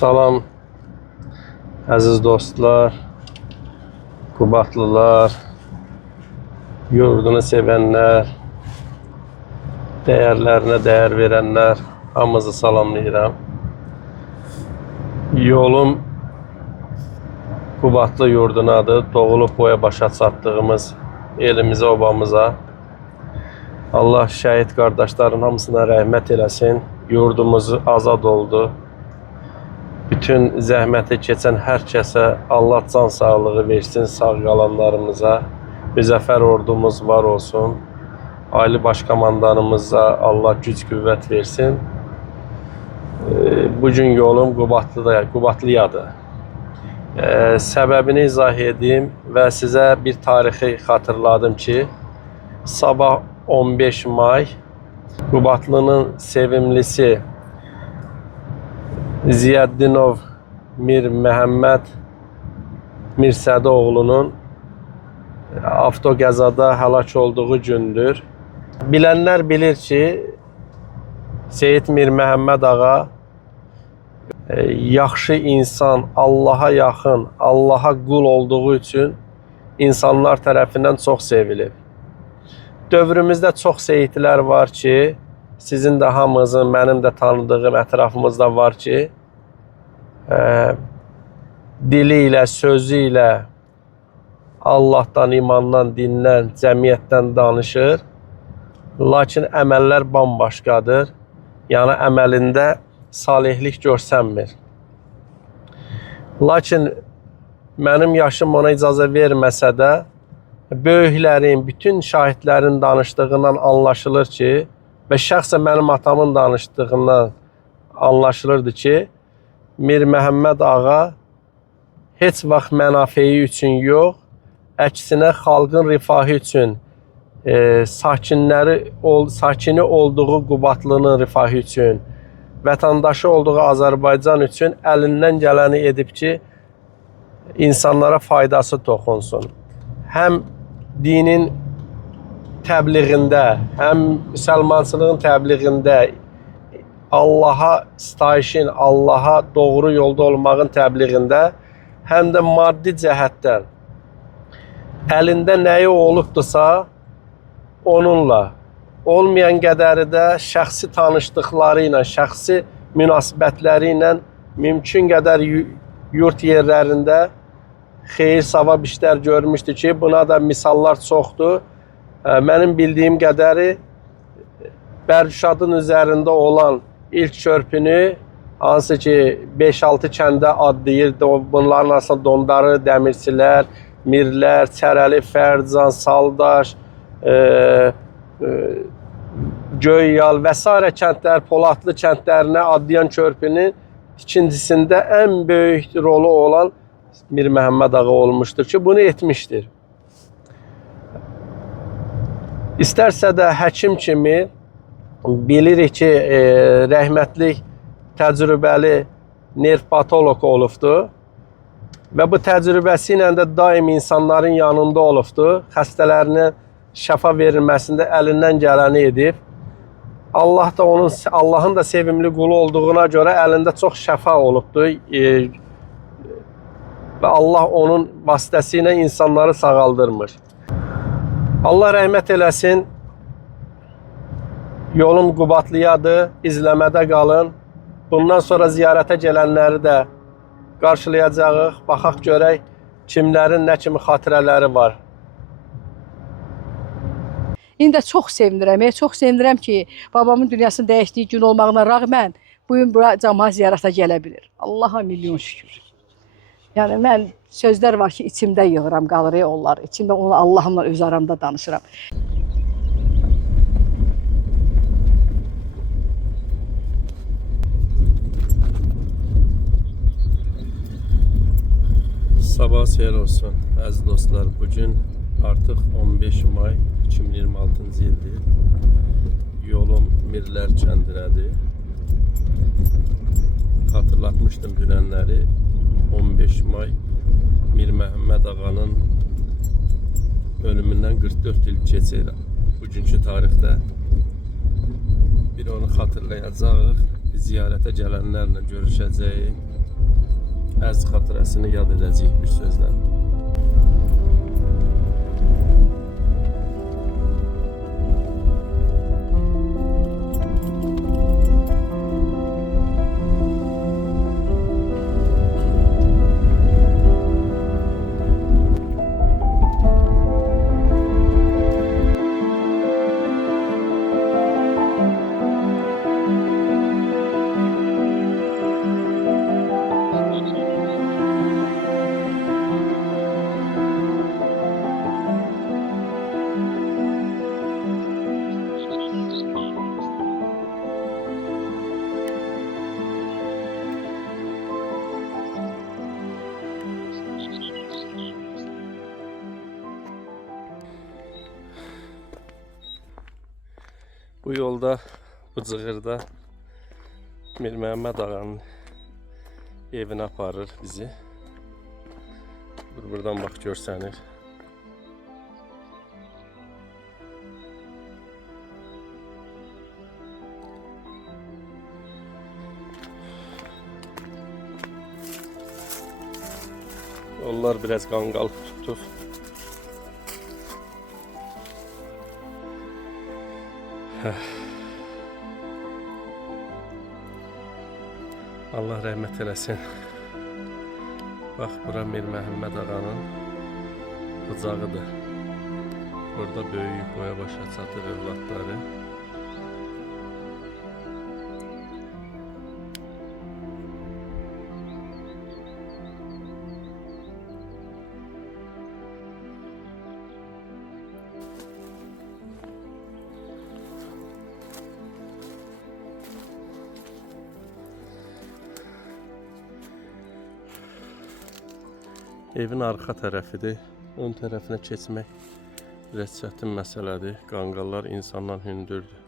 Salam, əziz dostlar, Qubatlılar, yurdunu sevənlər, dəyərlərinə dəyər verənlər, hamınızı salamlayıram. Yolum Qubatlı yurdunadır, doğulub boya başa çatdığımız elimizə, obamıza. Allah şəhid qardaşların hamısına rəhmət eləsin, yurdumuz azad oldu. Bütün zəhməti keçən hər kəsə Allah can sağlığı versin, sağ qalanlarımıza. Müzəffər ordumuz var olsun. Ali başkomandanımıza Allah güc qüvvət versin. Bugün yolum Qubatlıyadır. Səbəbini izah edeyim və sizə bir tarixi xatırladım ki, sabah 15 may Qubatlının sevimlisi Ziyəddinov Mir Məhəmməd Mirsədoğlunun avtoqəzada həlak olduğu gündür. Bilənlər bilir ki, Seyid Mir Məhəmməd ağa yaxşı insan, Allaha yaxın, Allaha qul olduğu üçün insanlar tərəfindən çox sevilib. Dövrümüzdə çox seyidlər var ki, sizin də hamınızın, mənim də tanıdığım ətrafımızda var ki, dili ilə, sözü ilə Allahdan, imandan, dindən, cəmiyyətdən danışır. Lakin əməllər bambaşqadır. Yəni, əməlində salihlik görsənmir. Lakin mənim yaşım ona icazə verməsə də, böyüklərin, bütün şahidlərin danışdığından anlaşılır ki, və şəxsən mənim atamın danışdığından anlaşılırdı ki, Mir Məhəmməd ağa heç vaxt mənafeyi üçün yox, əksinə xalqın rifahı üçün, sakini olduğu Qubatlının rifahı üçün, vətəndaşı olduğu Azərbaycan üçün əlindən gələni edib ki, insanlara faydası toxunsun. Həm dinin təbliğində, həm müsəlmançılığın təbliğində, Allaha sitayişin, Allaha doğru yolda olmağın təbliğində, həm də maddi cəhətdən əlində nəyi olubdursa, onunla, olmayan qədəri də şəxsi tanışdıqları ilə, şəxsi münasibətləri ilə mümkün qədər yurt yerlərində xeyir-savab işlər görmüşdü ki, buna da misallar çoxdur. Mənim bildiyim qədəri Bərgüşadın üzərində olan ilk körpünü, hansı ki 5-6 kəndə adlayır, bunların arasında Dondarı, Dəmirçilər, Mirlər, Çərəli, Fərcan, Saldaş, Göyyal və s. kəndlər, Poladlı kəndlərinə adlayan körpünün ikincisində ən böyük rolu olan Mir Məhəmməd ağa olmuşdur ki, bunu etmişdir. İstərsə də həkim kimi bilirik ki, rəhmətlik təcrübəli nerv-patoloq olubdur və bu təcrübəsi ilə də daim insanların yanında olubdur. Xəstələrinin şəfa verilməsində əlindən gələni edib. Allahın da sevimli qulu olduğuna görə əlində çox şəfa olubdur və Allah onun vasitəsilə insanları sağaldırmır. Allah rəhmət eləsin. Yolum Qubatlıyadır, izləmədə qalın. Bundan sonra ziyarətə gələnləri də qarşılayacağıq. Baxaq görək kimlərin nə kimi xatirələri var. İndi də çox sevinirəm ki, babamın dünyasının dəyişdiyi gün olmağına rağmen bugün bura cəmaət ziyarətə gələ bilir. Allaha milyon şükür. Yəni mən sözlər var ki, içimdə yığıram, qalır onlar. İçimdə onu Allahımla öz aramda danışıram. Sabah xeyir olsun, əziz dostlar. Bugün artıq 15 may 2026-cı ildir. Yolum Mirlər kəndinədir. Hatırlatmışdım dünənləri. 15 may Mir Məhəmməd ağanın ölümündən 44 il keçir bugünkü tarixdə. Bir onu xatırlayacağıq, ziyarətə gələnlərlə görüşəcəyik. əziz xatirəsini yad edəcəyik bir sözlə. Bu yolda, bu cığırda Mir Məhəmməd ağanın evinə aparır bizi. Buradan bax görsənir. Yollar biraz qanqal tutur. Allah rəhmət eləsin. Bax, bura Mir Məhəmməd ağanın ocağıdır. Burada böyüyüb boya başa çatıb övladları. Evin arxa tərəfidir. Ön tərəfinə keçmək biraz çətin məsələdir. Qanqallar insandan hündürdür.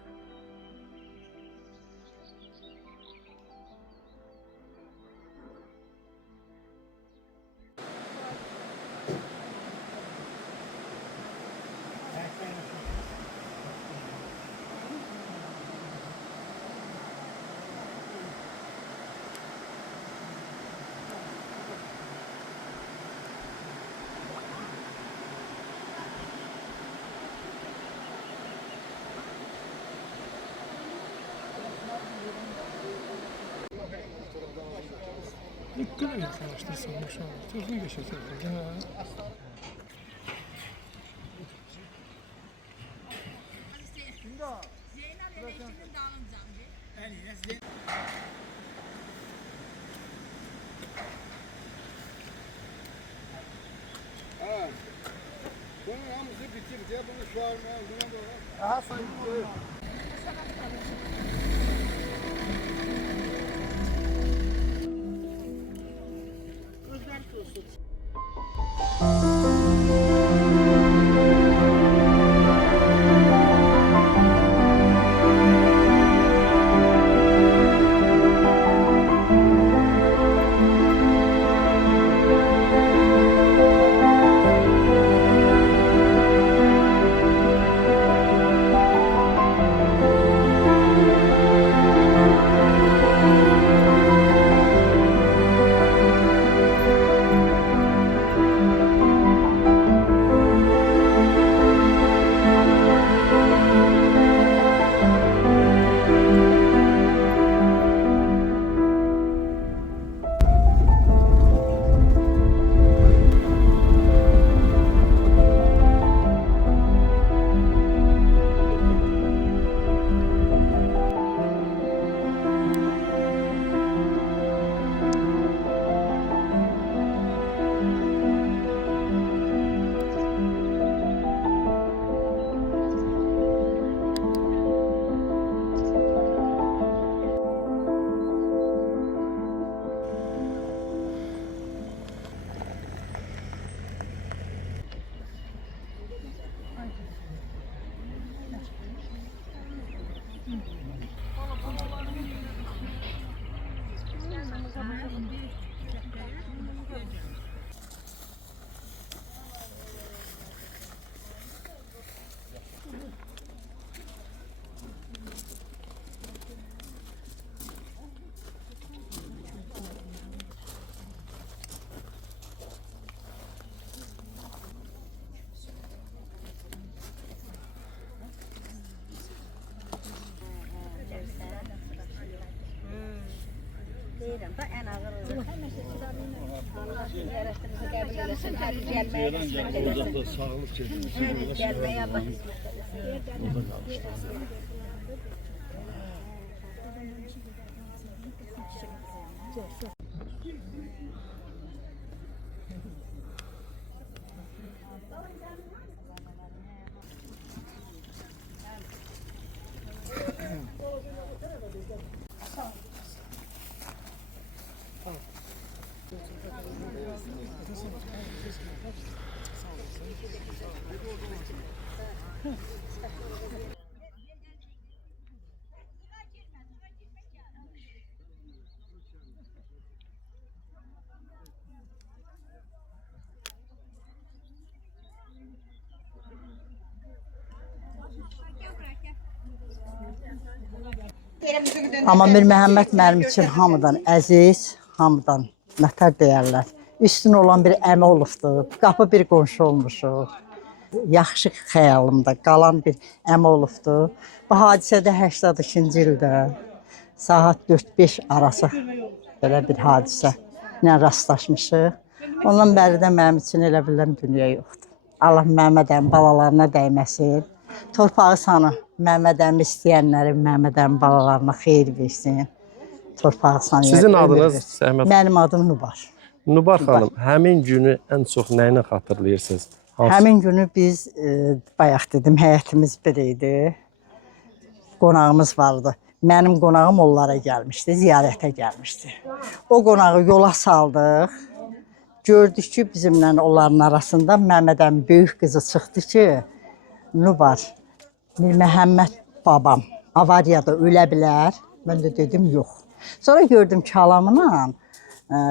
Dikkat edin arkadaşlar maşallah. Telefon geçiyor telefon. Ya. Bunun hamısı bitir diye bunu şu an Aha sayın. Deyirəm da ən ağır. Allah ziyarətinizi qəbul eləsin. Hər gün gəlməyə qismət eləsin. Sağlık çekin. Hər gün gəlməyə Allah qismət eləsin. Amma Mir Məhəmməd mənim üçün hamıdan əziz, hamıdan nətər deyərlər. Üstün olan bir əmi olubdur, qapı bir qonşu olmuşuq. Yaxşı xəyalımda qalan bir əmi olubdur. Bu hadisədə 82-ci ildə saat 4-5 arası belə bir hadisə ilə rastlaşmışıq. Ondan bəri də mənim üçün elə biləm dünya yoxdur. Allah Məhəmməd əmin balalarına dəyməsin. Torpağı sanı Məhəmməd əmi istəyənlərin Məhəmməd əmi balalarına xeyir versin. Torpağı sanı. Sizin adınız Zəhmət? Mənim adım Nubar. Nubar xanım, həmin günü ən çox nə ilə xatırlayırsınız? Həmin günü biz, bayaq dedim, həyətimiz bir idi. Qonağımız vardı. Mənim qonağım onlara gəlmişdi, ziyarətə gəlmişdi. O qonağı yola saldıq. Gördük ki, bizimlə onların arasında Məhəmməd əmi böyük qızı çıxdı ki, Nubar, Mir Məhəmməd babam avariyada ölə bilər. Mən də dedim, yox. Sonra gördüm ki, halamla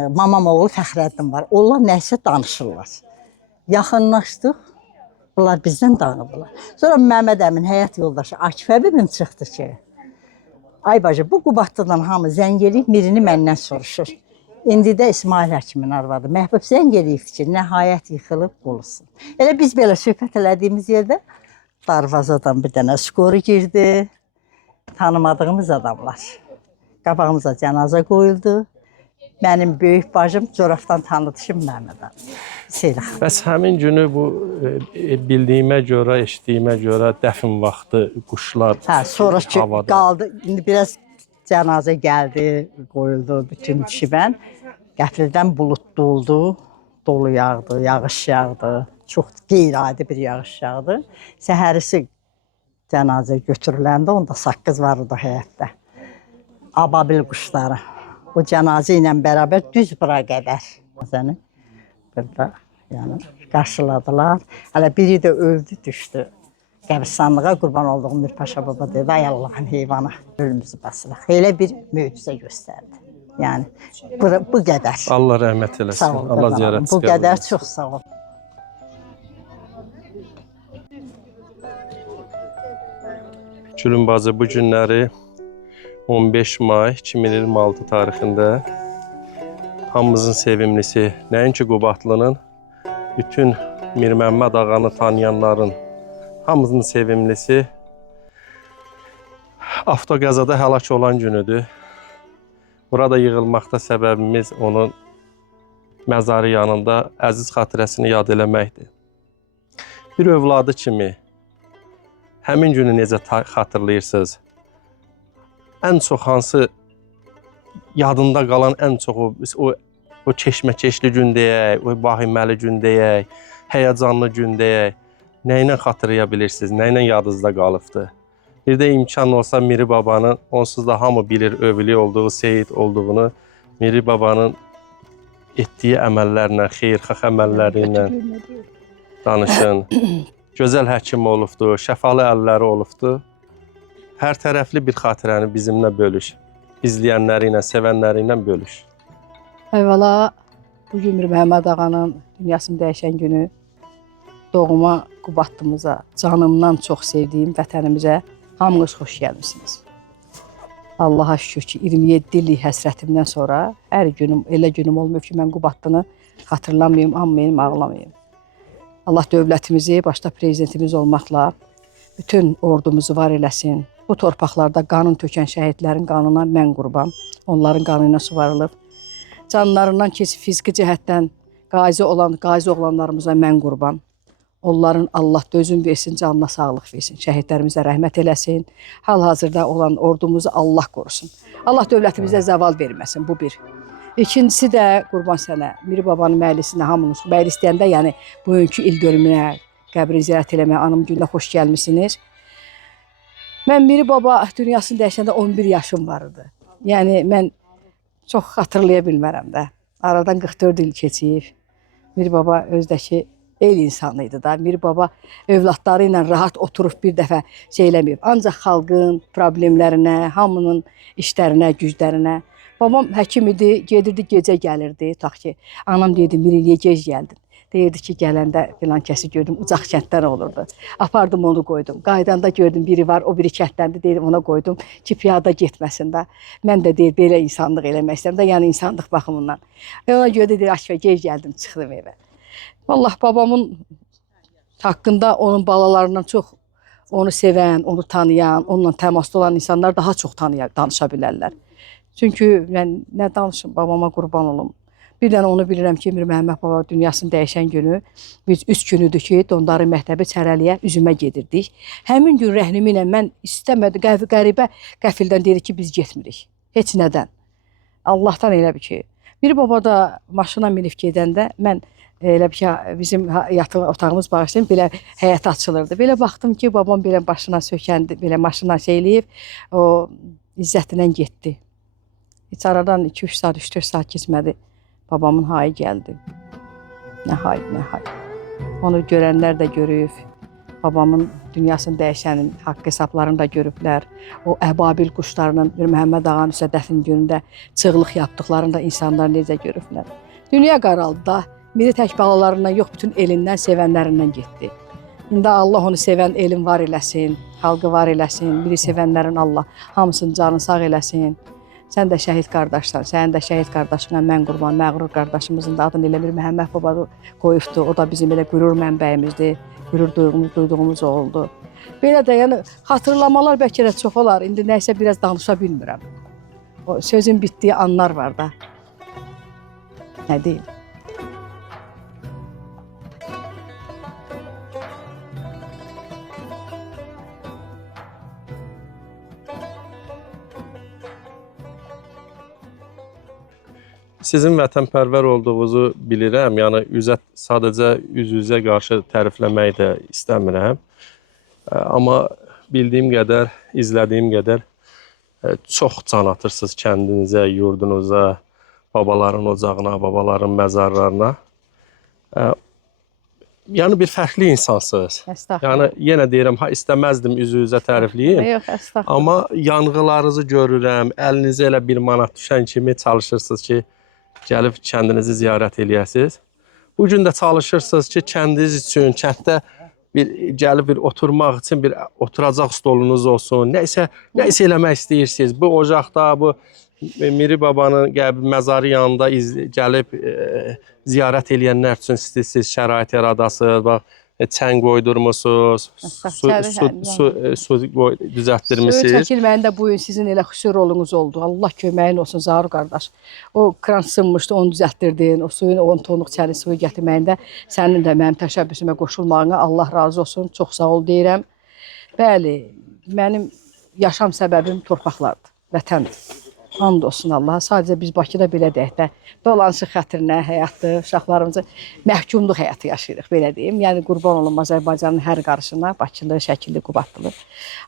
mamam oğlu Fəxrəddin var. Onlar nəsə danışırlar. Yaxınlaşdıq, bunlar bizdən danışırlar. Sonra Məhəmməd əmin həyat yoldaşı Akifə bibim çıxdı ki, ay bacı, bu Qubadlıdan hamı zəng eləyib, Mirini məndən soruşur. İndi də İsmail həkimin arvadı Məhbub zəng eləyibdir ki, nəhayət yıxılıb qolusun. Elə biz belə söhbət elədiyimiz yerdə darvazadan bir dənə skoru girdi. Tanımadığımız adamlar. Qabağımıza cənazə qoyuldu. Mənim böyük bacım corafdan tanıdışım Məhəmməd əmi. Seyli xanım. Bəs həmin günü bu bildiyimə görə, eşitdiyimə görə dəfn vaxtı quşlar Sonraki havada qaldı. İndi biraz cənazə gəldi, qoyuldu bütün şibən. Qəfildən buludlu oldu, dolu yağdı, yağış yağdı. Çox qeyri-adi bir yağış yağdı. Səhərisi cənazə götürüləndə onda saqqız var orada həyətdə. Ababil quşları. O cənazə ilə bərabər düz bura qədər. Səni burada yəni qarşıladılar. Hələ biri də öldü, düşdü. Qəbristanlığa qurban olduğum Mir Paşa baba dedi, ay Allahın heyvanı, ölümümüzü basırıq. Elə bir möcüzə göstərdi. Yəni bu qədər. Allah rəhmət eləsin. Sağ ol. Allah ziyarətinizi bu qədər çox sağ ol. Gülüm bacı bu günləri 15 may 2026 tarixində hamımızın sevimlisi, nəinki Qubadlının, bütün Mir Məhəmməd ağanı tanıyanların hamımızın sevimlisi avtoqəzada həlak olan günüdür. Burada yığılmaqda səbəbimiz onun məzarı yanında əziz xatirəsini yad eləməkdir. Bir övladı kimi həmin günü necə xatırlayırsınız? Ən çox hansı yadında qalan ən çox o keşməkeşli gün deyək, o vahiməli gün deyək, həyəcanlı gün deyək, nə ilə xatırlaya bilirsiniz, nə ilə yadınızda qalıbdır? Bir də imkan olsa Miri babanın, onsuz da hamı bilir övlü olduğu, seyid olduğunu, Miri babanın etdiyi əməllərlə, xeyirxah əməlləri ilə danışın. Gözəl həkim olubdur, şəfalı əlləri olubdur. Hər tərəfli bir xatirəni bizimlə bölüş. İzləyənləri ilə, sevənləri ilə bölüş. Əvvəla bugün Mir Məhəmməd ağanın dünyasını dəyişən günü doğuma Qubadlımıza, canımdan çox sevdiyim vətənimizə hamınız xoş gəlmişsiniz. Allaha şükür ki, 27 illik həsrətimdən sonra hər günüm, elə günüm olmuyor ki, mən Qubadlını xatırlamayım, anmayım, ağlamayım. Allah dövlətimizi, başda prezidentimiz olmaqla bütün ordumuzu var eləsin. Bu torpaqlarda qanın tökən şəhidlərin qanına mən qurban. Onların qanı ilə suvarılıb. Canlarından keçib fiziki cəhətdən qazi oğlanlarımıza mən qurban. Onların Allah dözüm versin, canına sağlıq versin. Şəhidlərimizə rəhmət eləsin. Hal-hazırda olan ordumuzu Allah qorusun. Allah dövlətimizə zaval verməsin, bu bir. İkincisi də qurban sənə, Miri babanın məhəllisinə hamınız, məhəlli istəyəndə, yəni bugünkü il dönümünə, qəbri ziyarət eləməyə, anım gününə xoş gəlmişsiniz. Mən Miri baba dünyasını dəyişəndə 11 yaşım var idi. Yəni mən çox xatırlaya bilmərəm də. Aradan 44 il keçib. Miri baba özdəki el insanı idi da. Miri baba övladları ilə rahat oturub bir dəfə eləməyib. Ancaq xalqın problemlərinə, hamının işlərinə, güclərinə. Babam həkim idi, gedirdi, gecə gəlirdi. Tax ki, anam deyirdi, Miri, niyə gec gəldin? Deyirdi ki, gələndə filan kəsi gördüm, ucaq kənddən olurdu. Apardım, onu qoydum. Qaydanda gördüm, biri var, o biri kətləndi, deyirdim, ona qoydum ki, piyada getməsin də. Mən də deyir, belə insanlıq eləmək istəyirəm də, yəni insanlıq baxımından. Ona görə də deyir, aşkə, gec gəldim, çıxdım evə. Vallahi babamın haqqında onun balalarından çox onu sevən, onu tanıyan, onunla təmasda olan insanlar daha çox danışa bilərlər. Çünki mən nə danışım, babama qurban olum. Bir dənə onu bilirəm ki, Mir Məhəmməd baba dünyasını dəyişən günü, biz 3 günüdür ki, Dondarı məktəbi Çərəliyə üzümə gedirdik. Həmin gün rəhnimi ilə mən istəmədi, qəribə qəfildən dedik ki, biz getmirik. Heç nədən. Allahdan elə bir ki. Bir baba da maşına minib gedəndə, mən elə bir ki, bizim yataq otağımız bağışlayın, belə həyət açılırdı. Belə baxdım ki, babam belə başına sökəndi, belə maşına eləyib, o İzzətindən getdi. Heç aradan 2-3 saat, 3-4 saat keçmədi. Babamın hayı gəldi. Nə hay, nə hay. Onu görənlər də görüb. Babamın dünyasını dəyişənin haqq hesablarını da görüblər. O əbabil quşlarının bir Məhəmməd ağanın üstə dəfn günündə çığlıq yapdıqlarını da insanlar necə görüblər. Dünya qaraldı da, Miri tək balalarından yox, bütün elindən, sevənlərindən getdi. İndi Allah onu sevən elin var eləsin, xalqı var eləsin, Miri sevənlərin Allah hamısının canını sağ eləsin. Sən də şəhid qardaşsan, sənin də şəhid qardaşına mən qurban, məğrur qardaşımızın da adını elə bir Məhəmməd baba qoyubdu. O da bizim elə qürur mənbəyimizdir, qürur duyduğumuz oldu. Belə də yəni xatırlamalar bəlkə də çox olar. İndi nəysə biraz danışa bilmirəm. O sözün bitdiyi anlar var da. Nə deyim? Sizin vətənpərvər olduğunuzu bilirəm. Yəni sadəcə üz-üzə qarşı tərifləməyi də istəmirəm. Amma bildiyim qədər, izlədiyim qədər çox can atırsınız kəndinizə, yurdunuza, babaların ocağına, babaların məzarlarına. Yəni bir fərqli insansınız. Yəni yenə deyirəm, istəməzdim üzü-üzə tərifləyim. Yox, əstəğfurullah. Amma yanğılarınızı görürəm, əlinizə elə bir manat düşən kimi çalışırsınız ki, gəlib kəndinizi ziyarət eləyəsiniz. Bugün də çalışırsınız ki, kəndiniz üçün, kənddə gəlib bir oturmaq üçün bir oturacaq stolunuz olsun. Nəsə eləmək istəyirsiniz. Bu ocaqda, bu Miri babanın məzarı yanında gəlib ziyarət eləyənlər üçün istəyirsiniz, şərait yaradasınız. Bax, çən qoydurmusunuz, su düzəltdirmişsiniz. Suyu çəkilməyində bu gün sizin elə xüsusi rolunuz oldu. Allah köməyin olsun Zaur qardaş. O kran sınmışdı, onu düzəltdirdin. O suyun 10 tonluq çəli suyu gətirməyində sənin də mənim təşəbbüsümə qoşulmağına Allah razı olsun. Çox sağ ol deyirəm. Bəli, mənim yaşam səbəbim torpaqlardır, vətəndir. And olsun Allaha. Sadəcə biz Bakıda belə deyək də, dolanışıq xətrinə həyatdır, uşaqlarımızı məhkumluq həyatı yaşayırıq, belə deyim. Yəni, qurban olun Azərbaycanın hər qarışına, Bakılı, Şəkilli, Qubadlı.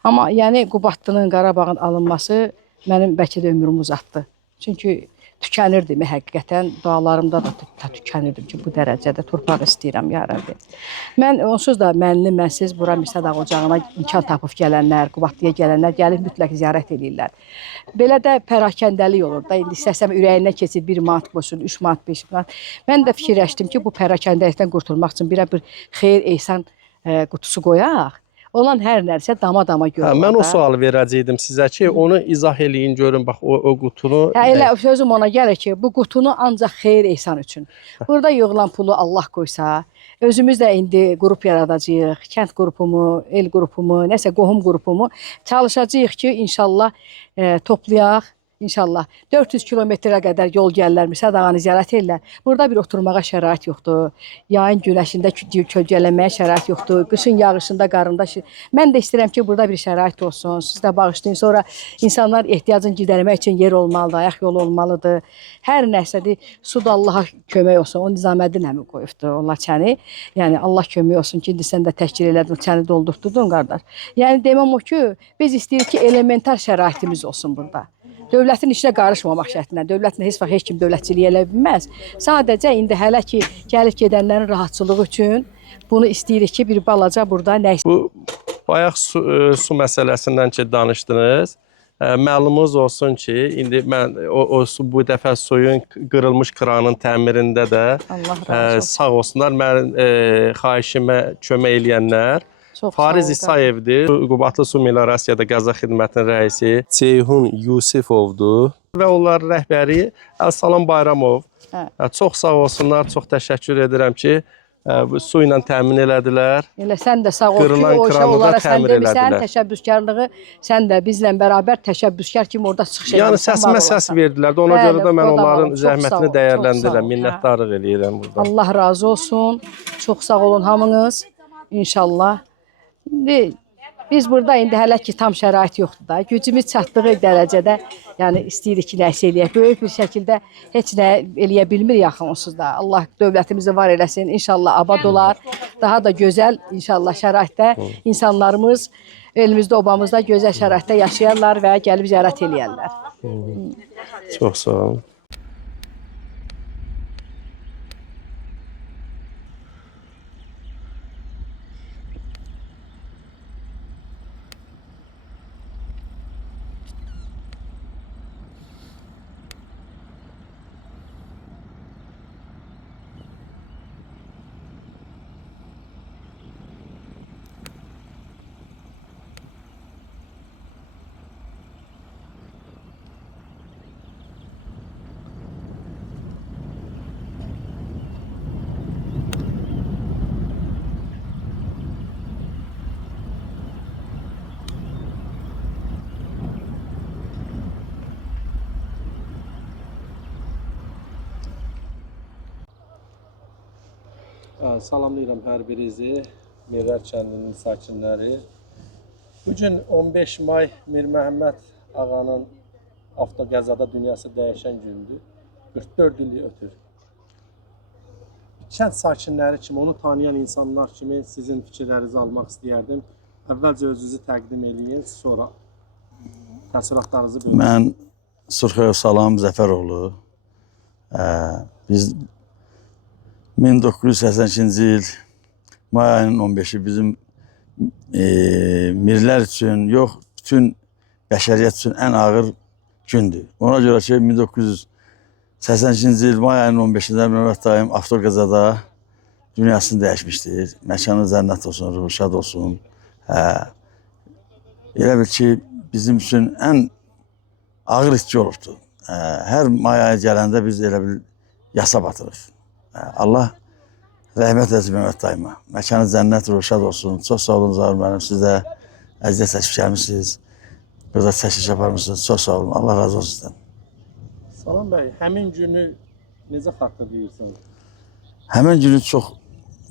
Amma yəni Qubadlının, Qarabağın alınması mənim bəlkə də ömrümü uzatdı. Çünki tükənirdim həqiqətən, dualarımda da tükənirdim ki, bu dərəcədə torpaq istəyirəm, ya Rəbbi. Mən onsuz da mənsiz bura Mirsad Ağa ocağına imkan tapıb gələnlər, Qubadlıya gələnlər gəlib mütləq ziyarət edirlər. Belə də pərakəndəlik olur da, indi istəsəm ürəyindən keçib 1 manat qoysun, 3 manat, 5 manat. Mən də fikirləşdim ki, bu pərakəndəlikdən qurtulmaq üçün bir xeyir ehsan qutusu qoyaq. Olan hər nəsə dama-dama Hə, görür. mən o sualı verəcəydim sizə ki, onu izah eləyin görün bax o qutunu. Hə, elə sözüm ona gəlir ki, bu qutunu ancaq xeyir ehsan üçün. Burada yığılan pulu Allah qoysa, özümüz də indi qrup yaradacağıq. Kənd qrupumu, el qrupumu, nəsə qohum qrupumu çalışacağıq ki, inşallah toplayaq. İnşallah 400 kilometrə qədər yol gəlirlər, Mirsad ağanı ziyarət edirlər. Burada bir oturmağa şərait yoxdur. Yayın günəşində kölgələnməyə şərait yoxdur. Qışın yağışında, qarında. Mən də istəyirəm ki, burada bir şərait olsun. Siz də bağışlayın. Sonra insanlar ehtiyacını gidərmək üçün yer olmalıdır, ayaq yolu olmalıdır. Hər nəsədir, su da Allaha kömək olsun. O Nizaməddin əmi qoyubdur onlar çəni. Yəni Allah kömək olsun ki, indi sən də təşkil elədin, çəni doldurtdurdun qardaş. Yəni deməm o ki, biz istəyirik ki, elementar şəraitimiz olsun burada. Dövlətin işinə qarışmamaq şərtilə. Dövlətin heç vaxt heç kim dövlətçilik eləyə bilməz. Sadəcə indi hələ ki, gəlib gedənlərin rahatçılığı üçün bunu istəyirik ki, bir balaca burada nə Bu bayaq su məsələsindən ki danışdınız. Məlumunuz olsun ki, indi mən bu dəfə suyun qırılmış kranın təmirində də Allah razı olsun. sağ olsunlar mən xahişimə kömək eləyənlər. Çox Fariz sağ ol, İsayevdir. Qubadlı Su Meliorasiyada Qəza Xidmətinin rəisi Ceyhun Yusifovdur və onların rəhbəri Əlsalam Bayramov. Hə. Çox sağ olsunlar, çox təşəkkür edirəm ki, bu su ilə təmin elədilər. Elə sən də sağ ol ki, Qırılan o işə kranı da onlara sən təmir demisən, elədilər. təşəbbüskarlığı sən də bizlə bərabər təşəbbüskar kimi orada çıxış Yəni edirsən, səsimə var səs olasan. verdilər də ona Bəli, görə də mən o da var. onların Çox sağ ol, zəhmətini çox sağ dəyərləndirirəm, ol. minnətdarlıq eləyirəm burada. Allah razı olsun. Çox sağ olun hamınız. İnşallah. İndi biz burada indi hələ ki tam şərait yoxdur da. Gücümüz çatdığı dərəcədə, yəni istəyirik ki, nəsə eləyək. Böyük bir şəkildə heç nə eləyə bilmirik axı onsuz da. Allah dövlətimizi var eləsin. İnşallah abad olar. Daha da gözəl inşallah şəraitdə insanlarımız elimizdə, obamızda gözəl şəraitdə yaşayarlar və gəlib ziyarət eləyərlər. Çox sağ olun. Salamlayıram hər birinizi, Mirlər kəndinin sakinləri. Bugün 15 may Mir Məhəmməd ağanın avtoqəzada dünyası dəyişən gündür. 44 ili ötür. Kənd sakinləri kimi, onu tanıyan insanlar kimi sizin fikirlərinizi almaq istəyərdim. Əvvəlcə özünüzü təqdim eləyin, sonra təəssüratlarınızı bölün. Mən Surxeyev Salam Zəfəroğlu. Biz 1982-ci il may ayının 15-i bizim mirlər üçün, yox, bütün bəşəriyyət üçün ən ağır gündür. Ona görə ki, 1982-ci il may ayının 15-də Mehmet dayım avtoqəzada dünyasını dəyişmişdir. Məkanı cənnət olsun, ruhu şad olsun. Elə bil ki, bizim üçün ən ağır itki olubdur. Hər may ayı gələndə biz elə bil yasa batırıq. Allah rəhmət eləsin Mehmet dayıma. Məkanı cənnət, ruhu şad olsun. Çox sağ olun Zahir mənim. Siz də əziyyət çəkib gəlmişsiniz. Burada çəkiş yaparmışsınız. Çox sağ olun. Allah razı olsun sizdən. Salam bəy, həmin günü necə xatırlayırsınız? Həmin günü çox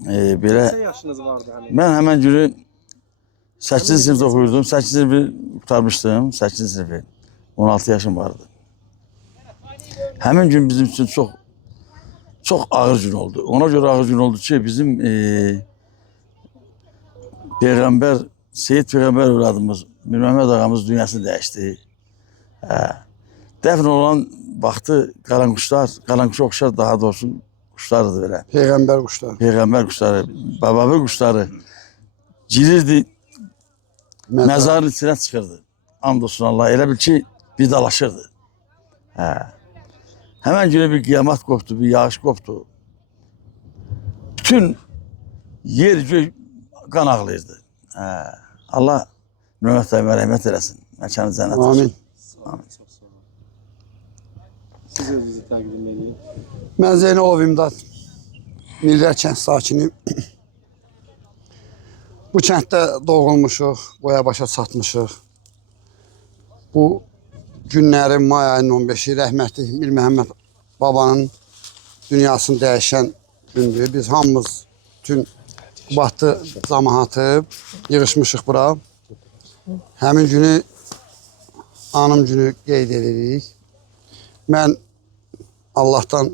belə... Neçə yaşınız vardı həmin? Mən həmin günü 8-ci sinifdə oxuyurdum. 8-ci sinifi qurtarmışdım. 8-ci sinifi. 16 yaşım vardı. Həmin gün bizim üçün çox ağır gün oldu. Ona görə ağır gün oldu ki, bizim Peyğəmbər, Seyid Peyğəmbər övladımız, Mir Məhəmməd ağamız dünyasını dəyişdi. Dəfn olan vaxtı qaranquşa oxşar daha doğrusu quşlardı belə. Peyğəmbər quşları. Peyğəmbər quşları, babavi quşları girirdi, məzarın içinə çıxırdı. And olsun Allah, elə bil ki, vidalaşırdı. Həmən günə bir qiyamət qopdu, bir yağış qopdu. Bütün yer göy qan ağlayırdı. Allah Mehmet dayıma rəhmət eləsin. Məkanı cənnət olsun. Amin. Siz özünüzü təqdim edin. Mən Zeynalov İmdad, Millət kənd sakiniyim. Bu kənddə doğulmuşuq, boya başa çatmışıq. Bu günlərin may ayının 15-i rəhmətli Mir Məhəmməd babanın dünyasını dəyişən gündür. Biz hamımız bütün Qubadlı cəmaatı yığışmışıq bura. Həmin günü anım günü qeyd edirik. Mən Allahdan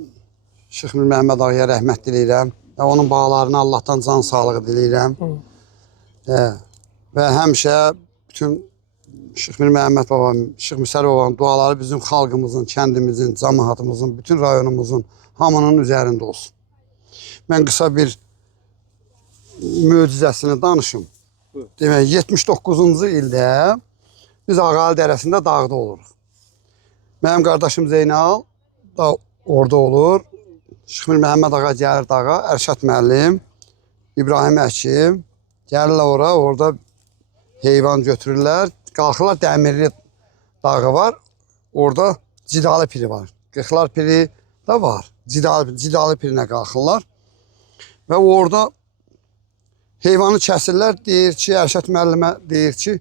Şeyx Mir Məhəmməd ağaya rəhmət diləyirəm və onun bağlarına Allahdan can sağlığı diləyirəm. Və həmişə bütün Şeyx Mir Məhəmməd babam, Şeyx Müsərrif babanın duaları bizim xalqımızın, kəndimizin, cəmaatımızın, bütün rayonumuzun hamının üzərində olsun. Mən qısa bir möcüzəsini danışım. Demək, 79-cu ildə biz Ağalı dərəsində dağda oluruq. Mənim qardaşım Zeynal da orada olur. Şeyx Mir Məhəmməd ağa gəlir dağa, Ərşad müəllim, İbrahim Əkim gəlirlər ora, orada heyvan götürürlər. Qalxırlar, Dəmirli dağı var, orada Cidalı piri var. Qırxlar piri də var, Cidalı pirinə qalxırlar. Və orada heyvanı kəsirlər, deyir ki, Ərşad müəllimə deyir ki,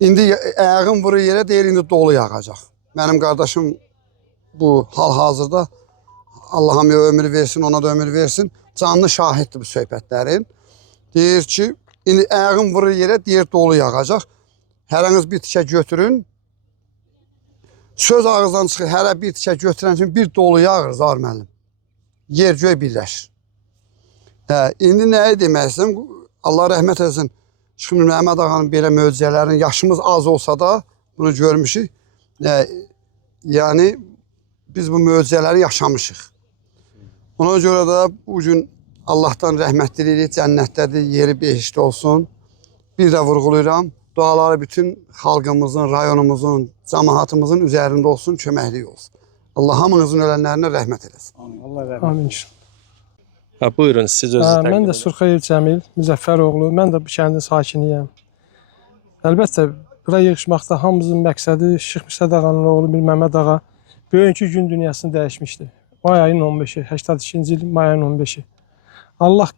indi ayağın vurur yerə, deyir, indi dolu yağacaq. Mənim qardaşım bu hal-hazırda Allah'ım ömür versin, ona da ömür versin. Canlı şahiddir bu söhbətlərin. Deyir ki, indi ayağın vurur yerə, deyir, dolu yağacaq. Hərəniz bir tikə götürün. Söz ağızdan çıxır, hərə bir tikə götürən üçün bir dolu yağır, Zar müəllim. Yer göy birləşir. İndi nəyi demək istəyirəm? Allah rəhmət etsin. Şeyx Mir Məhəmməd ağanın belə möcüzələrin yaşımız az olsa da bunu görmüşük. Yəni biz bu möcüzələri yaşamışıq. Ona görə də bugün Allahdan rəhmət diləyirik, cənnətdədir, yeri behişt olsun. Bir də vurğulayıram, duaları bütün xalqımızın, rayonumuzun, cəmaatımızın üzərində olsun, köməklik olsun. Allah hamınızın ölənlərinə rəhmət eləsin. Amin. Buyurun, siz özünüzü təqdim edin. Mən də Surxayır Cəmil Müzəffəroğlu, mən də bu kəndin sakiniyəm. Əlbəttə, bura yığışmaqda hamımızın məqsədi Şeyx Müsərrif ağanın oğlu Mir Məhəmməd ağa bugünkü gün dünyasını dəyişmişdi. May ayının 15-i, 82-ci il may ayının 15-i. Allah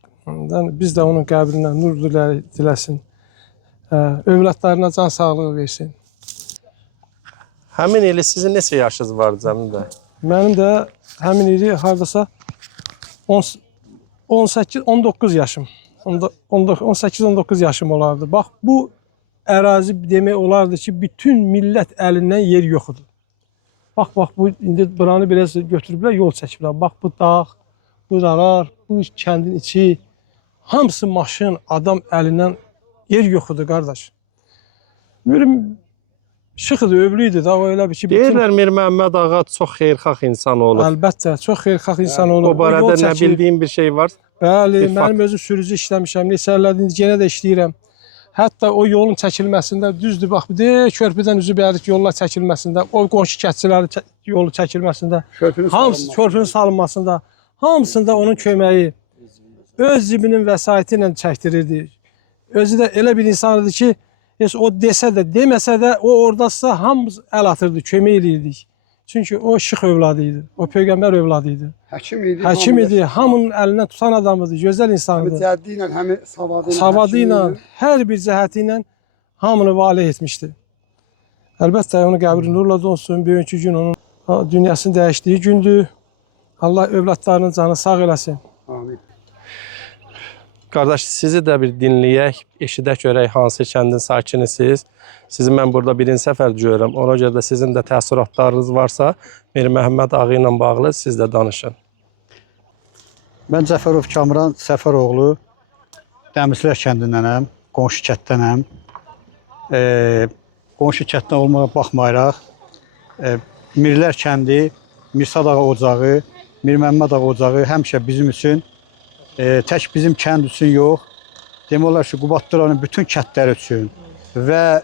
biz də onun qəbrindən nur diləsin, övladlarına can sağlığı versin. Həmin ili sizin neçə yaşınız var Cəmil bəy? Mənim də həmin ili hardasa 18-19 yaşım. 18-19 yaşım olardı. Bax, bu ərazi demək olardı ki, bütün millət əlindən yer yox idi. Bax, bu indi buranı biraz götürüblər, yol çəkiblər. Bax, bu dağ, bu darar, bu kəndin içi, hamısı maşın, adam əlindən yer yox idi, qardaş. Görüm, şıxıdı, övlüydü da, o elə bir ki... Deyirlər Mir Məhəmməd ağa çox xeyirxah insan olub. Əlbəttə, çox xeyirxah insan olub. O barədə nə bildiyim bir şey var? Bəli, mənim özüm sürücü işləmişəm, neçə illərdir, yenə də işləyirəm. Hətta o yolun çəkilməsində, düzdür, bax, körpüdən üzü bərik yollar çəkilməsində, o qonşu kətçilərin yolu çəkilməsində, körpünün salınmasında, hamısında onun köməyi öz cibinin vəsaiti ilə çəkdirirdi. Özü də elə bir insan idi ki, o desə də, deməsə də, o oradasa hamımız əl atırdı, kömək eləyirdik. Çünki o şıx övladı idi, o Peyğəmbər övladı idi. Həkim idi, hamının əlindən tutan adamıdır, gözəl insandır. Həm cəddi ilə, həm savadı ilə. Savadı ilə, hər bir cəhəti ilə hamını valih etmişdi. Əlbəttə, onun qəbri nurla dolsun, bugünkü gün onun dünyasını dəyişdiyi gündür. Allah övladlarının canı sağ eləsin. Amin. Qardaş, sizi də bir dinləyək, eşidək görək hansı kəndin sakinisiniz. Sizi mən burada birinci səfər görürəm. Ona görə də sizin də təəssüratlarınız varsa, Mir Məhəmməd ağa ilə bağlı siz də danışın. Mən Cəfərov Kamran Səfəroğlu, Dəmirçilər kəndindənəm, qonşu kətdənəm. Qonşu kətdən olmağa baxmayaraq, Mirlər kəndi, Mirsad ağa ocağı, Mir Məhəmməd ağa ocağı həmişə bizim üçün, tək bizim kənd üçün yox, demək olar ki, Qubadlıların bütün kətləri üçün və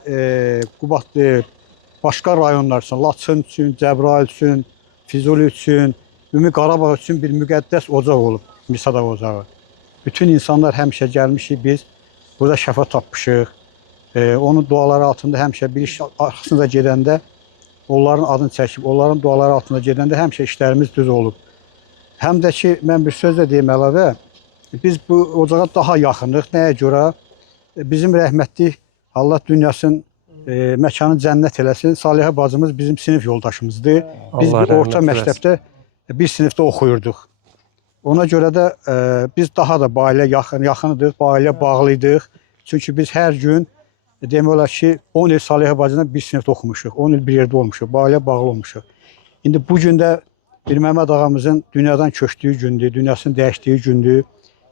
Qubadlı başqa rayonlar üçün, Laçın üçün, Cəbrayıl üçün, Füzuli üçün, Ümumi Qarabağ üçün bir müqəddəs ocaq olub, Mirsad ağa ocağı. Bütün insanlar həmişə gəlmişik biz, burada şəfa tapmışıq. Onun duaları altında həmişə bir iş arxasında gedəndə onların adını çəkib, onların duaları altında gedəndə həmişə işlərimiz düz olub. Həm də ki, mən bir söz də deyim əlavə, biz bu ocağa daha yaxınıq. Nəyə görə? Bizim rəhmətli Allah dünyasının məkanı cənnət eləsin. Salihə bacımız bizim sinif yoldaşımızdır. Biz Allah bir orta rəhmət məktəbdə bir sinifdə oxuyurduq. Ona görə də biz daha da ailə yaxınydıq, ailə bağlıydıq. Çünki biz hər gün demək olar ki 10 il Salihə bacıyla bir sinifdə oxumuşuq. 10 il bir yerdə olmuşuq, ailə bağlı olmuşuq. İndi bu gün də bir Məmməd ağamızın dünyadan köçdüyü gündür, dünyasını dəyişdiyi gündür.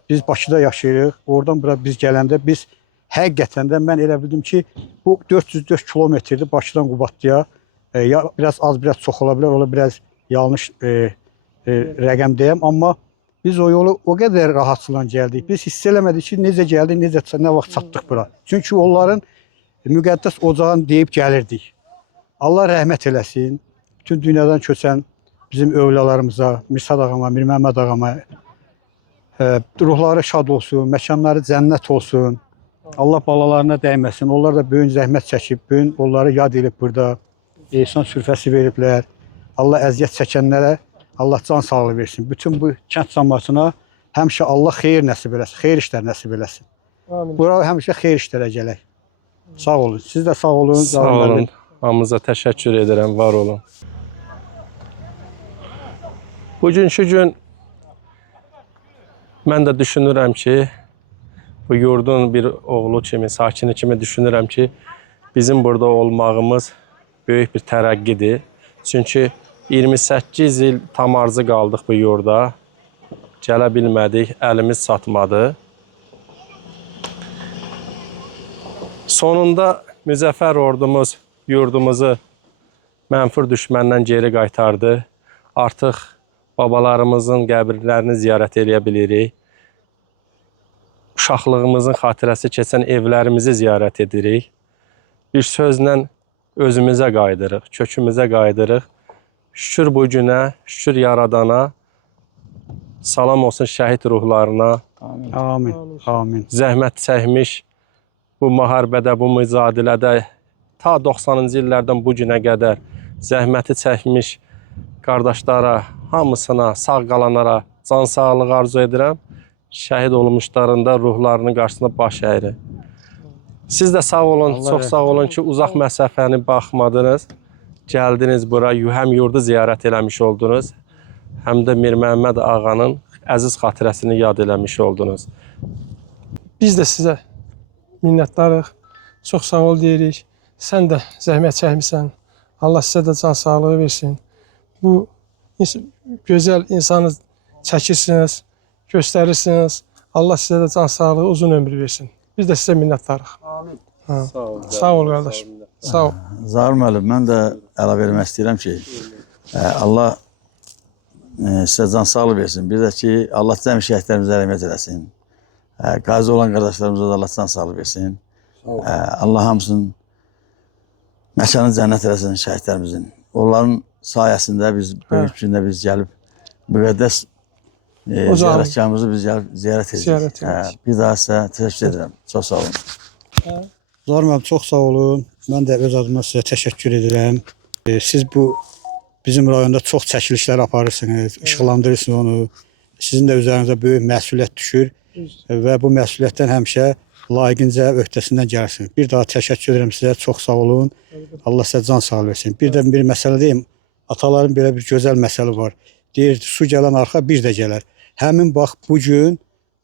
Biz Bakıda yaşayırıq. Oradan bura biz gələndə biz həqiqətən də mən elə bildim ki, bu 404 kilometrdir Bakıdan Qubadlıya. Biraz az, biraz çox ola bilər, ola biraz yanlış rəqəm deyəm, amma biz o yolu o qədər rahatçılıqla gəldik. Biz hiss eləmədik ki, necə gəldik, nə vaxt çatdıq bura. Çünki onların müqəddəs ocağını deyib gəlirdik. Allah rəhmət eləsin. Bütün dünyadan köçən bizim övlalarımıza, Mirsad ağama, Mir Məmməd ağama ruhları şad olsun, məkanları cənnət olsun. Allah balalarına dəyməsin. Onlar da böyük zəhmət çəkib, böyük onları yad edib burada. İnsan sürfəsi veriblər. Allah əziyyət çəkənlərə Allah can sağlığı versin. Bütün bu kənd cəmiyyətinə həmişə Allah xeyir nəsib eləsin, xeyir işlər nəsib eləsin. Bura həmişə xeyir işlərə gələk. Sağ olun. Siz də sağ olun. Sağ olun. Hamınıza təşəkkür edirəm, var olun. Bugünkü gün mən də düşünürəm ki, bu yurdun bir oğlu kimi, sakini kimi düşünürəm ki, bizim burada olmağımız böyük bir tərəqqidir. Çünki 28 il tam arzı qaldıq bu yurda. Gələ bilmədik, əlimiz çatmadı. Sonunda müzəffər ordumuz yurdumuzu mənfur düşməndən geri qaytardı. Artıq babalarımızın qəbirlərini ziyarət edə bilirik. Uşaqlığımızın xatirəsi keçən evlərimizi ziyarət edirik. Bir sözlə özümüzə qayıdırıq, kökümüzə qayıdırıq. Şükür bu günə, şükür Yaradana, salam olsun şəhid ruhlarına. Amin. Amin. Zəhmət çəkmiş bu müharibədə, bu mücadilədə ta 90-cı illərdən bu günə qədər zəhməti çəkmiş qardaşlara, hamısına, sağ qalanlara can sağlığı arzu edirəm. Şəhid olmuşların da ruhlarının qarşısında baş əyri. Siz də sağ olun, çox sağ olun ki, uzaq məsafəni baxmadınız. Gəldiniz bura, həm yurdu ziyarət eləmiş oldunuz, həm də Mir Məmməd ağanın əziz xatirəsini yad eləmiş oldunuz. Biz də sizə minnətdarıq. Çox sağ ol deyirik. Sən də zəhmət çəkmisən. Allah sizə də can sağlığı versin. Bu gözəl insanı çəkirsiniz, göstərirsiniz. Allah sizə də can sağlığı, uzun ömür versin. Biz də sizə minnətdarıq. Amin. Sağ ol qardaşım. Sağ ol. Zahir müəllim, mən də əlavə vermək istəyirəm ki, Allah sizə can sağlığı versin. Bir də ki, Allah cəmi şəhidlərimizə rəhmət eləsin. Qazi olan qardaşlarımıza da Allah can sağlığı versin. Allah hamısının məkanı cənnət eləsin şəhidlərimizin. Onların sayəsində biz böyük gündə biz gəlib müqəddəs ziyarətkarımızı biz ziyarət edirik. Bir daha sizə təşəkkür edirəm. Çox sağ olun. Zahir müəllim, çox sağ olun. Mən də öz adıma sizə təşəkkür edirəm. Siz bu bizim rayonda çox çəkilişlər aparırsınız, işıqlandırırsınız onu. Sizin də üzərinizə böyük məsuliyyət düşür və bu məsuliyyətdən həmişə layiqincə öhdəsindən gəlirsiniz. Bir daha təşəkkür edirəm sizə, çox sağ olun. Allah sizə can sağlığı versin. Bir də bir məsələ deyim, ataların belə bir gözəl məsəli var. Deyir, su gələn arxa bir də gələr. Həmin bax bu gün,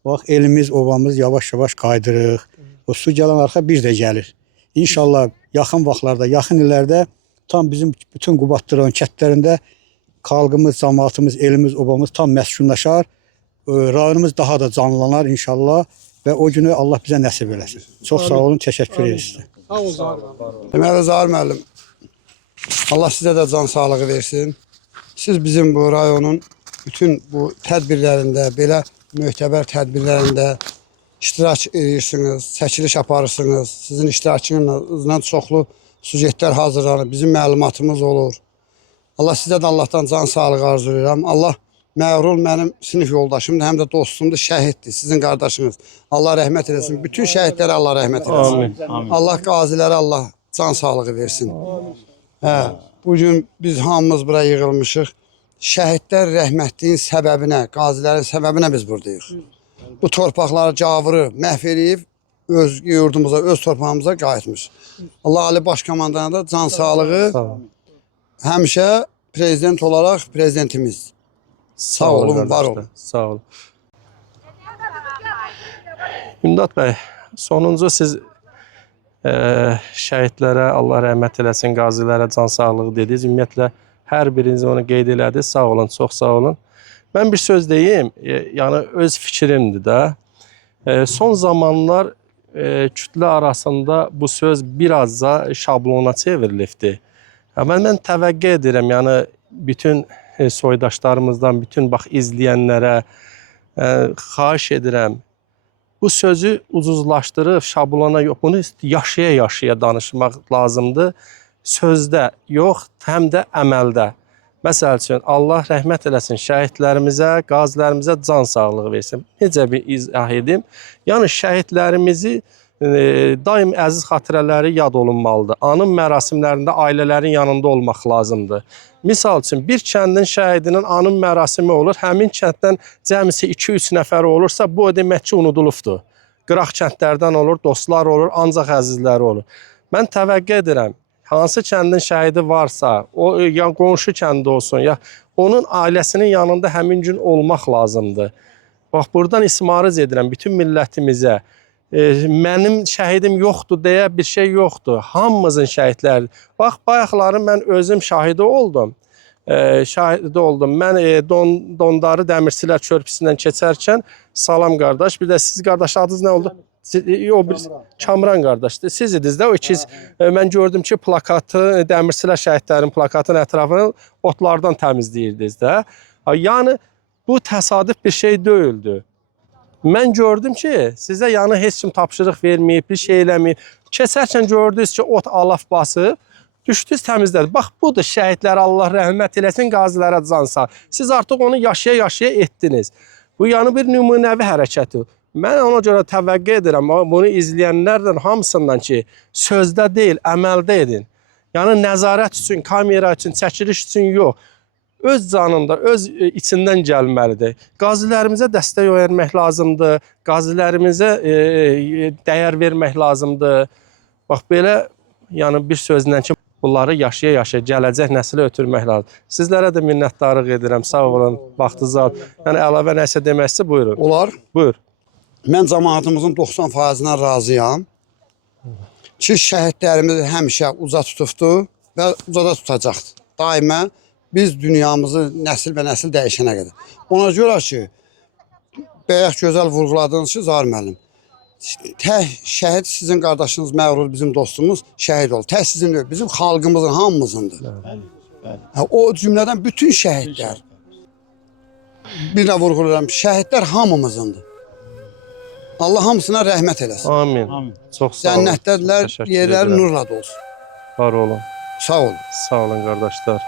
bax elimiz, ovamız yavaş-yavaş qaydırıq. O su gələn arxa bir də gəlir. İnşallah yaxın vaxtlarda, yaxın illərdə tam bizim bütün Qubadlı rayon kəndlərində xalqımız, cəmaatımız, elimiz, obamız tam məskunlaşar. Rayonumuz daha da canlanar inşallah və o günü Allah bizə nəsib eləsin. Çox sağ olun, təşəkkür edirəm sizə. Sağ ol Zahir. Deməli Zahir müəllim, Allah sizə də can sağlığı versin. Siz bizim bu rayonun bütün bu tədbirlərində, belə möhtəbər tədbirlərində iştirak edirsiniz, çəkiliş aparırsınız. Sizin iştirakınızla çoxlu sujetlər hazırlanır, bizim məlumatımız olur. Allah sizə də Allahdan can sağlığı arzu edirəm. Allah Məğrul mənim sinif yoldaşımdır, həm də dostumdur, şəhiddir, sizin qardaşınız. Allah rəhmət eləsin. Bütün şəhidlərə Allah rəhmət eləsin. Amin. Allah qazilərə Allah can sağlığı versin. Hə, bugün biz hamımız bura yığılmışıq. Şəhidlər rəhmətliyin səbəbinə, qazilərin səbəbinə biz buradayıq. Bu torpaqları cavırı məhv eləyib, öz yurdumuza, öz torpağımıza qayıtmış. Allah Ali Baş Komandana da can sağlığı, Sağ olun. həmişə prezident olaraq prezidentimiz. Sağ olun, var qardaşlar, olun. Sağ olun. İmdad bəy, sonuncu siz şəhidlərə Allah rəhmət eləsin, qazilərə can sağlığı dediniz. Ümumiyyətlə, hər biriniz onu qeyd elədiniz. Sağ olun, çox sağ olun. Mən bir söz deyim, yəni öz fikrimdir də. Son zamanlar kütlə arasında bu söz biraz da şablona çevrilibdir. Mən təvəqqə edirəm, yəni bütün soydaşlarımızdan, bütün bax izləyənlərə xahiş edirəm. Bu sözü ucuzlaşdırıb şablona yox, bunu yaşaya-yaşaya danışmaq lazımdır. Sözdə yox, həm də əməldə. Məsəl üçün, Allah rəhmət eləsin şəhidlərimizə, qazilərimizə can sağlığı versin. Necə bir izah edim? Yəni, şəhidlərimizi daim əziz xatirələri yad olunmalıdır. Anım mərasimlərində ailələrin yanında olmaq lazımdır. Misal üçün, bir kəndin şəhidinin anım mərasimi olur, həmin kənddən cəmisi 2-3 nəfər olursa, bu o demək ki, unudulubdur. Qıraq kəndlərdən olur, dostlar olur, ancaq əzizləri olur. Mən təvəqqə edirəm, hansı kəndin şəhidi varsa, o ya qonşu kəndi olsun, ya onun ailəsinin yanında həmin gün olmaq lazımdır. Bax, buradan ismarız edirəm bütün millətimizə. Mənim şəhidim yoxdur deyə bir şey yoxdur. Hamımızın şəhidləridir. Bax, bayaqları mən özüm şahidi oldum. Mən Dondarı Dəmirçilər körpüsündən keçərkən, salam qardaş, bir də siz qardaş adınız nə oldu? Kamran qardaşdır. Siz idiniz də o ikiz. Mən gördüm ki, plakatı, Dəmirçilər şəhidlərin plakatının ətrafını otlardan təmizləyirdiniz də. Yəni, bu təsadüf bir şey deyildi. Mən gördüm ki, sizə yəni heç kim tapşırıq verməyib, bir şey eləməyib. Keçərkən gördünüz ki, ot alaf basıb, düşdünüz təmizlədi. Bax, budur şəhidlərə Allah rəhmət eləsin, qazilərə can sağ. Siz artıq onu yaşaya-yaşaya etdiniz. Bu yəni bir nümunəvi hərəkəti. Mən ona görə təvəqqə edirəm, bunu izləyənlərdən hamısından ki, sözdə deyil, əməldə edin. Yəni, nəzarət üçün, kamera üçün, çəkiliş üçün yox. Öz canında, öz içindən gəlməlidir. Qazilərimizə dəstək vermək lazımdır, qazilərimizə dəyər vermək lazımdır. Bax, belə yəni bir sözlə ki, bunları yaşaya-yaşaya gələcək nəsilə ötürmək lazımdır. Sizlərə də minnətdarlıq edirəm, sağ olun, vaxtınızı alın. Yəni, əlavə nəsə deməksə, buyurun. Olar. Buyur. Mən cəmaatımızın 90%-dən razıyam ki, şəhidlərimizi həmişə uca tutubdur və ucada tutacaqdır. Daimə biz dünyamızı nəsil və nəsil dəyişənə qədər. Ona görə ki, bəyək gözəl vurğuladığınız ki, Zahir müəllim, tək şəhid sizin qardaşınız Məğrur, bizim dostumuz şəhid oldu. Tək sizin deyil, bizim xalqımızın, hamımızındır. O cümlədən bütün şəhidlər, bir də vurğulayıram, şəhidlər hamımızındır. Allah hamısına rəhmət eləsin. Amin. Çox sağ olun. Cənnətdədirlər, yerləri nurla dolsun. Var olun. Sağ olun. Sağ olun qardaşlar.